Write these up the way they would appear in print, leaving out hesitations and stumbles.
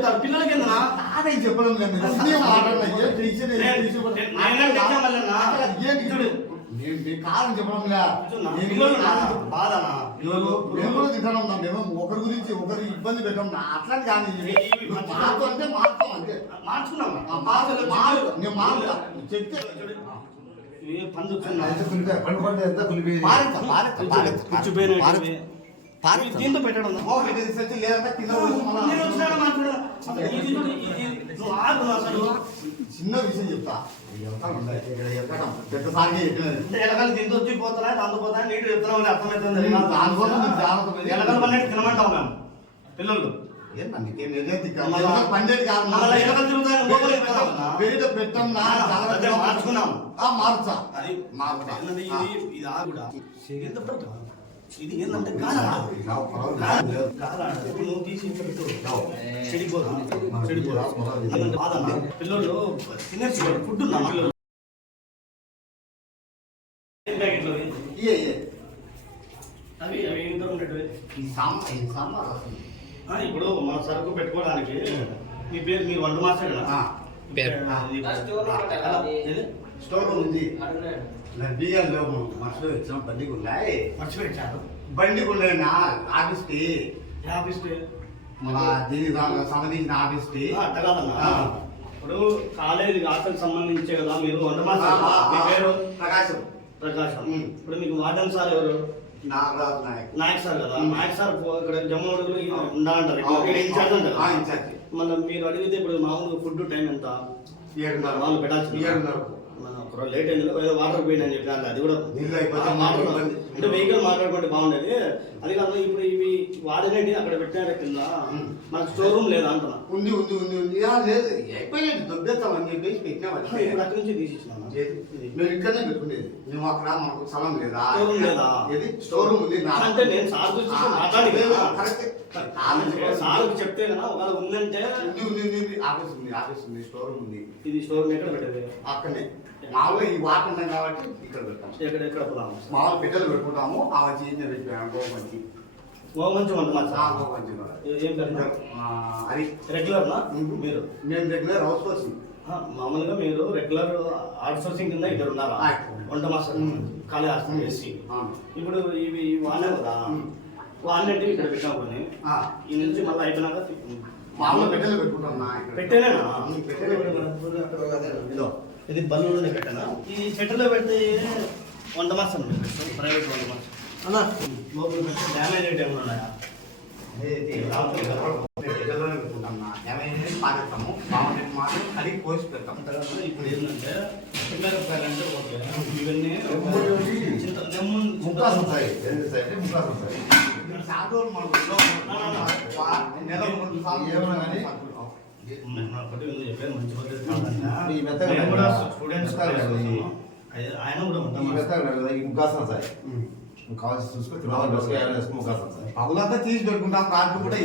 చెప్తారు పిల్లలకి ఏందన్నా నాదే చెప్పడం కాదని చెప్పడం బాధనా మేము కూడా తింటాను ఉన్నాం మేము ఒకరి గురించి ఒకరి ఇబ్బంది పెట్టాం అట్లా కానీ మార్పు అంటే మార్తాం అంతే మార్చుకున్నాం నేను మారుతా చెప్తే దీంతో పెట్టడం చిన్న విషయం చెప్తా పెద్దసారి ఎలకలు దీంతో వచ్చి పోతున్నాయి అందుపోతాయి నీటి చెప్తున్నాం అర్థమవుతుంది ఎలకలు పన్నట్టు తినమంటాం మేము పిల్లలు మార్చుకున్నాం మార్చా ఇది ఏంటంటే నువ్వు తీసి పిల్లలు తినేసి ఫుడ్ ఉన్నా పిల్లలు అవి అవి ఏంటో ఉండేటివి ఇప్పుడు మన సరుకు పెట్టుకోవడానికి మీ పేరు మీరు వంట మాస్టర్ కదా స్టోర్ రూమ్ ఉంది బియ్యాలు మనుషులు వచ్చిన బండికి ఉన్నాయి మర్చిపెట్టారు బండికి ఉన్నాయి ఆఫీస్కి ఆఫీస్కి మన దీనికి సంబంధించిన ఆఫీస్కి ఇప్పుడు కాలేజీ హాస్టల్కి సంబంధించే కదా మీరు వంట మాస్టర్ మీ పేరు ప్రకాశం ఇప్పుడు మీకు వార్డెన్ సార్ ఎవరు నాగరాజు నాయక్ సార్ కదా నాయక్ సార్ ఇక్కడ జమ్మూ ఉండాలంటారు ఇన్ఛార్జ్ అంటారు మళ్ళీ మీరు అడిగితే ఇప్పుడు మామూలు ఫుడ్ టైం ఎంత 7:30 వాళ్ళు పెట్టాల్సింది 7:30 లేట్ అయింది వాటర్ పోయింది అని చెప్పి అది కూడా అంటే వెహికల్ మాట్లాడుకుంటే బాగుండేది అది కాదు ఇప్పుడు ఇవి వాడినట్టు అక్కడ పెట్టినారు కింద మనకు స్టోర్ రూమ్ లేదా అంటున్నా ఉంది ఉంది ఉంది ఉంది లేదు అయిపోయింది దొబ్బేస్తామని చెప్పేసి పెట్టినామని అక్కడి నుంచి తీసి ఇచ్చినాను మేము ఇక్కడనే పెట్టుకునేది మేము అక్కడ మనకు స్థలం లేదా ఏది స్టోర్ రూమ్ ఉంది అంటే నేను సార్ గురించి మాట్లాడి సార్ చెప్తే కదా ఒకవేళ ఉందంటే ఆఫీస్ ఉంది ఆఫీస్ ఉంది స్టోర్ రూమ్ ఉంది ఇది స్టోర్ రూమ్ ఎక్కడ పెట్టేది అక్కడనే మామూలుగా ఈ వాటర్ ఉన్నాం కాబట్టి ఇక్కడ పెడతాం ఎక్కడ మామూలు పెట్టెలు పెట్టుకుంటాము ఆ వచ్చి ఏం పెట్టాము గోమంచి వంట ఏం పేరు అది రెగ్యులర్నా మీరు మేము రెగ్యులర్ హౌస్ సోర్సింగ్ మామూలుగా మీరు రెగ్యులర్ అవుట్ సోర్సింగ్ కింద ఇక్కడ ఉన్నారా వంట మాస్టర్ ఖాళీ హాస్టల్ చేసి ఇప్పుడు ఇవి వానే కదా వాడినట్టు ఇక్కడ పెట్టామని ఈ నుంచి మళ్ళీ అయిపోయినాక మామూలు పెట్టెలు పెట్టుకుంటాం పెట్టేనా ఇది బల్లులోనే పెట్టానా ఈ చెట్టులో పెడితే వంట మాస్టర్ ప్రైవేట్ వంట మాస్టర్ అన్నా లోపల పెడితే డ్యామేజ్ అయ్యే టైంలో ఉన్నాయా పారేస్తాము బాగుంటే మాత్రం కడిగి పోసి పెడతాం ఇప్పుడు ఏంటంటే పిల్లలంటే ఓకే ఇవన్నీ ఆయన కూడా ముఖాసనం సార్ కావాల్సి చూసుకొని పగులంతా తీసి పెట్టుకుంటాం కార్డు కూడా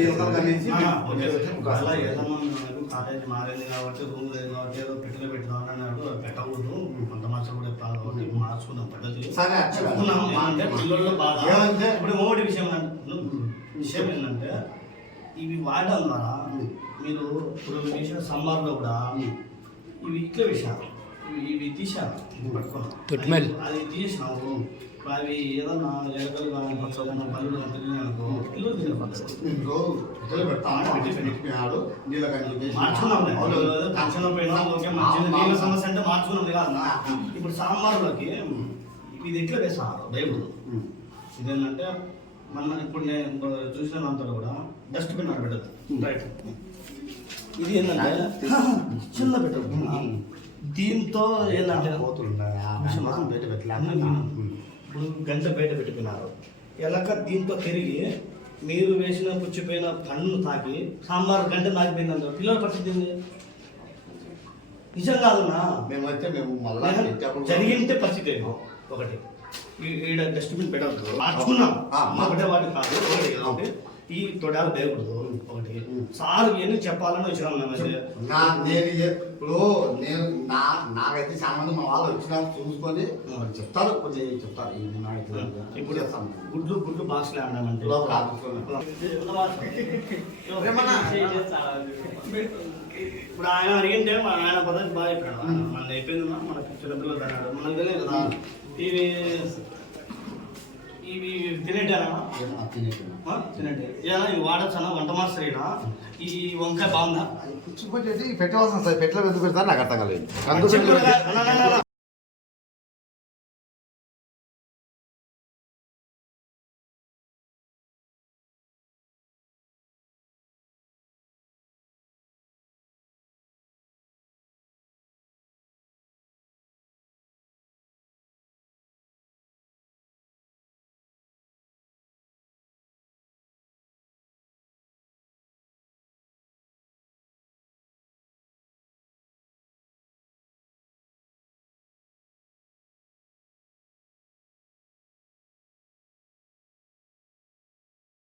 కాలేజీ మారింది కాబట్టి రూమ్ లేదు కాబట్టి ఏదో పెట్టిలో పెట్టుదాం అన్నాడు పెట్టకూడదు కొంత మాసం కూడా ఎత్తాలి కాబట్టి మార్చుకున్నాం పద్ధతి అంటే పిల్లల్లో బాధ ఇప్పుడు మూడు విషయం ఏంటంటే ఇవి వాడడం ద్వారా మీరు ఇప్పుడు వేసిన సమ్మర్లో కూడా ఇవి ఇట్లా వేసారు ఇవి తీసారు పట్టుకున్నాం అది తీసినావు అవి ఏదన్నా ఎలకలు కానీ ఏదన్నా పళ్ళు తిరిగినానుకో పిల్లలు నీళ్ళ సమస్య అంటే మార్చుకున్నాం కాదన్నా ఇప్పుడు సాంబార్లోకి ఇది ఎట్లా వేసారు బైబుల్ ఇదేంటంటే మన ఇప్పుడు నేను చూసిన దాంట్లో కూడా డస్ట్బిన్ అని పెట్టదు రైట్ ఇది ఏంటంటే చిన్న పెట్టదు దీంతో ఏంటంటే బయట పెట్టలేదు ఇప్పుడు గంట బయట పెట్టుకున్నారు ఎలాగ దీంతో తిరిగి మీరు వేసిన పుచ్చిపోయిన పన్ను తాకి సాంబార్ గంట నాకిపోయిందంటారు పిల్లల పరిస్థితి ఏంది నిజం కాదన్నా జరిగింటే పరిస్థితి ఒకటి ఈడ డస్ట్బిన్ పెట్టవద్దు మార్చుకున్నాం ఒకటే వాటి కాదు ఈ తొడాలు వేయకూడదు ఒకటి సార్ ఇవన్నీ చెప్పాలని వచ్చినాం మేము. నాకైతే చాలా మంది మా వాళ్ళు వచ్చినా చూసుకొని చెప్తారు, కొంచెం చెప్తారు. ఇది నా ఇట్లా ఇప్పుడు గుడ్లు బాక్స్లో ఆడామంటే లోపల ఆఫీస్లో. ఇప్పుడు ఆయన అడిగింటే ఆయన పద్ధతి బాగా చెప్పాడు. మన అయిపోయింది మనకు చిన్నపిల్లలు తిన్నాడు, మనకు తెలియదు కదా. ఇవి తినేటేనా? తినేటే ఏదైనా ఇవి వాడచ్చా? వంట మాస్టర్ అయినా ఈ వంకాయ బాగుందా? పుచ్చిపోతే పెట్టవలసిన సార్, పెట్టలో ఎందుకు పెడతారు నాకు అర్థం కాలేదు.